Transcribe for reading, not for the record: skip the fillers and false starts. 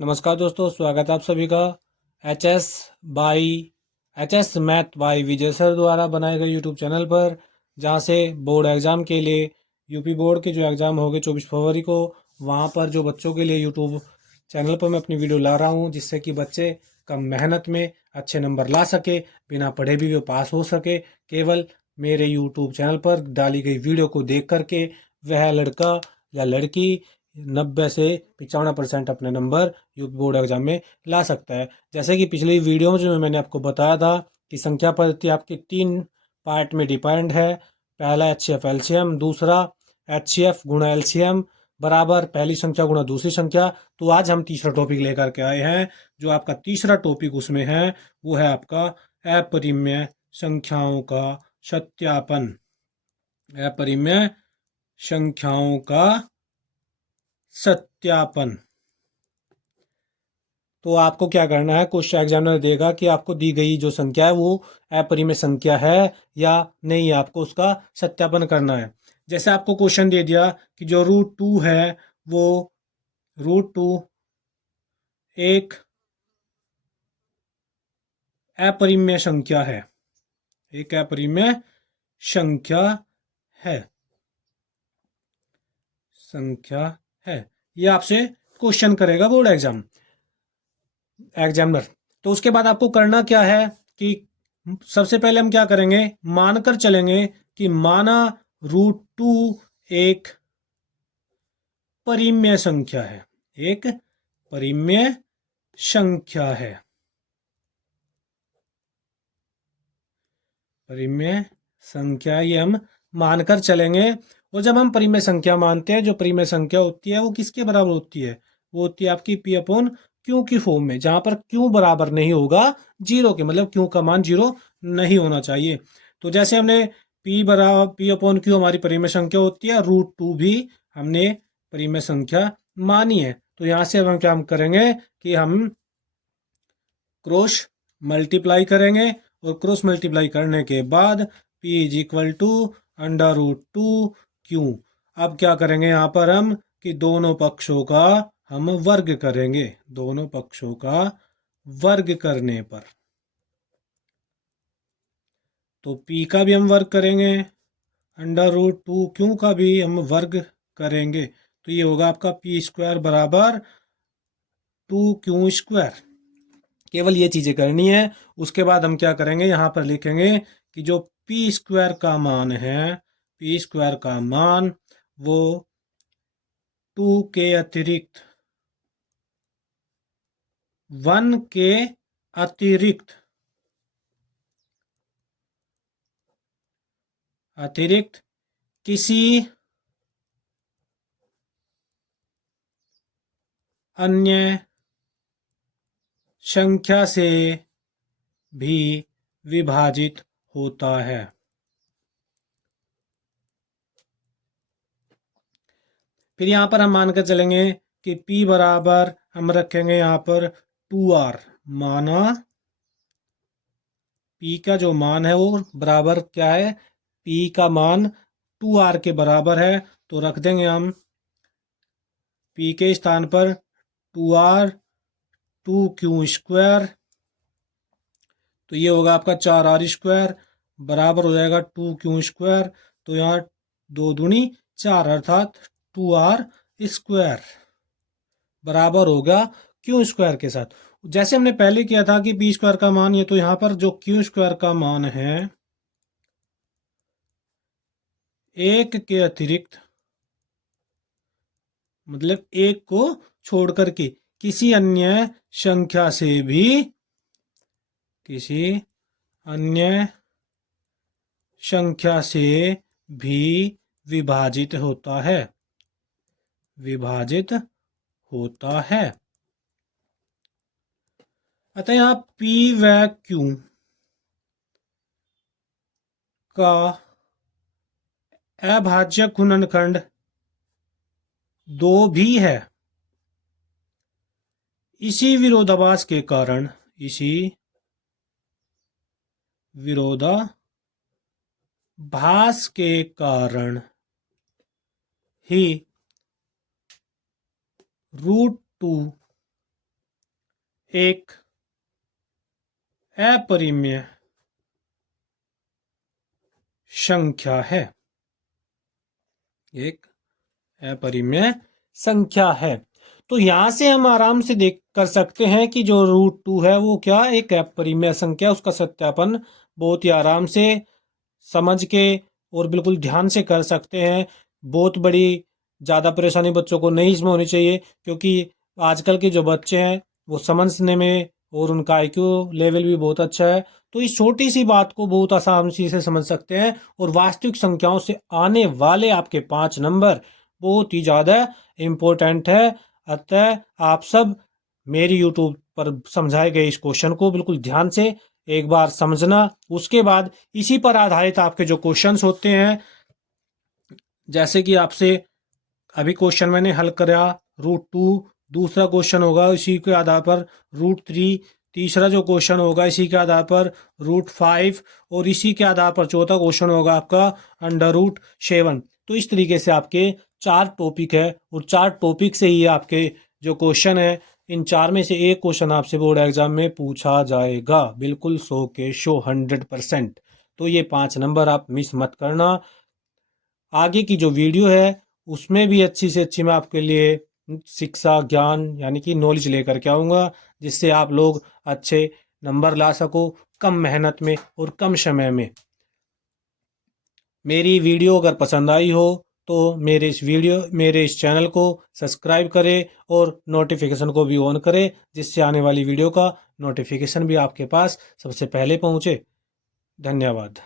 नमस्कार दोस्तों, स्वागत है आप सभी का H S math by Vijay sir द्वारा बनाए गए यूट्यूब चैनल पर, जहां से बोर्ड एग्ज़ाम के लिए यूपी बोर्ड के जो एग्ज़ाम होंगे 24 फरवरी को, वहां पर जो बच्चों के लिए यूट्यूब चैनल पर मैं अपनी वीडियो ला रहा हूं, जिससे कि बच्चे कम मेहनत में अच्छे नंबर ला सके, बिना पढ़े भी वो पास हो सके। केवल मेरे यूट्यूब चैनल पर डाली गई वीडियो को देख करके वह लड़का या लड़की 90 से 95% अपने नंबर यूपी बोर्ड एग्जाम में ला सकता है। जैसे कि पिछली वीडियो में जो मैंने आपको बताया था कि संख्या पद्धति आपकी 3 पार्ट में डिपेंड है। पहला एचसीएफ एलसीएम, दूसरा एचसीएफ गुणा एलसीएम बराबर पहली संख्या गुणा दूसरी संख्या। तो आज हम तीसरा टॉपिक लेकर के आए हैं। जो आपका तीसरा टॉपिक उसमें है वो है आपका अपरिमेय संख्याओं का सत्यापन। अपरिमेय संख्याओं का सत्यापन। तो आपको क्या करना है, क्वेश्चन एग्जामिनर देगा कि आपको दी गई जो संख्या है वो अपरिमेय संख्या है या नहीं, आपको उसका सत्यापन करना है। जैसे आपको क्वेश्चन दे दिया कि जो √2 है वो √2 एक अपरिमेय संख्या है, एक अपरिमेय संख्या है, संख्या है। ये आपसे क्वेश्चन करेगा बोर्ड एग्जामिनर। तो उसके बाद आपको करना क्या है कि सबसे पहले हम क्या करेंगे, मानकर चलेंगे कि माना √2 एक परिमेय संख्या है, एक परिमेय संख्या है, परिमेय संख्या ये हम मानकर चलेंगे। और जब हम परिमेय संख्या मानते हैं, जो परिमेय संख्या होती है वो किसके बराबर होती है, वो होती है आपकी P अपॉन Q की फॉर्म में, जहां पर Q बराबर नहीं होगा जीरो के, मतलब Q का मान जीरो नहीं होना चाहिए। तो जैसे हमने P अपॉन Q हमारी परिमेय संख्या होती है, √2 भी हमने परिमेय संख्या मानी है। तो यहां से अब हम क्या करेंगे कि हम क्रॉस मल्टीप्लाई करेंगे, और क्रॉस मल्टीप्लाई करने के बाद P is equal to √2Q। अब क्या करेंगे यहाँ पर हम कि दोनों पक्षों का हम वर्ग करेंगे, दोनों पक्षों का वर्ग करने पर तो P का भी हम वर्ग करेंगे, √2Q का भी हम वर्ग करेंगे। तो ये होगा आपका P² बराबर 2Q²। केवल ये चीजें करनी है। उसके बाद हम क्या करेंगे, यहां पर लिखेंगे कि जो P² का मान है, P² का मान वो 2 के अतिरिक्त 1 के अतिरिक्त किसी अन्य संख्या से भी विभाजित होता है। फिर यहां पर हम मानकर चलेंगे कि P बराबर हम रखेंगे यहां पर 2R। माना P का जो मान है वो बराबर क्या है, P का मान 2R के बराबर है। तो रख देंगे हम P के स्थान पर 2R 2Q²। तो ये होगा आपका 4R² बराबर हो जाएगा 2Q²। तो यहाँ 2 दूनी 4 अर्थात 2R² बराबर होगा Q² के साथ। जैसे हमने पहले किया था कि P² का मान, ये तो यहाँ पर जो Q² का मान है एक के अतिरिक्त, मतलब एक को छोड़ करके किसी अन्य संख्या से भी, किसी अन्य संख्या से भी विभाजित होता है, विभाजित होता है। अतः यहाँ P व Q का अभाज्य गुणनखंड 2 भी है। इसी विरोधाभास के कारण, इसी विरोधाभास के कारण ही √2 एक अपरिमेय संख्या है। एक अपरिमेय संख्या है। तो यहां से हम आराम से देख कर सकते हैं कि जो √2 है वो क्या एक अपरिमेय संख्या, उसका सत्यापन बहुत ही आराम से समझ के और बिल्कुल ध्यान से कर सकते हैं। बहुत बड़ी ज़्यादा परेशानी बच्चों को नहीं इसमें होनी चाहिए, क्योंकि आजकल के जो बच्चे हैं वो समझने में और उनका आईक्यू लेवल भी बहुत अच्छा है। तो इस छोटी सी बात को बहुत आसानी से समझ सकते हैं और वास्तविक संख्याओं से आने वाले आपके 5 नंबर बहुत ही ज़्यादा इम्पोर्टेंट है। अतः आप सब मेरी यूट्यूब पर समझाए गए इस क्वेश्चन को बिल्कुल ध्यान से एक बार समझना। उसके बाद इसी पर आधारित आपके जो क्वेश्चंस होते हैं, जैसे कि आपसे अभी क्वेश्चन मैंने हल करा √2, दूसरा क्वेश्चन होगा इसी के आधार पर √3, तीसरा जो क्वेश्चन होगा इसी के आधार पर √5 और इसी के आधार पर चौथा क्वेश्चन होगा आपका √7। तो इस तरीके से आपके 4 टॉपिक है और 4 टॉपिक से ही आपके जो क्वेश्चन है, इन 4 में से एक क्वेश्चन आपसे बोर्ड एग्जाम में पूछा जाएगा, बिल्कुल 100 के 100%। तो ये 5 नंबर आप मिस मत करना। आगे की जो वीडियो है उसमें भी अच्छी से अच्छी मैं आपके लिए शिक्षा ज्ञान यानी कि नॉलेज लेकर के आऊँगा, जिससे आप लोग अच्छे नंबर ला सको कम मेहनत में और कम समय में। मेरी वीडियो अगर पसंद आई हो तो मेरे इस चैनल को सब्सक्राइब करें और नोटिफिकेशन को भी ऑन करें, जिससे आने वाली वीडियो का नोटिफिकेशन भी आपके पास सबसे पहले पहुँचे। धन्यवाद।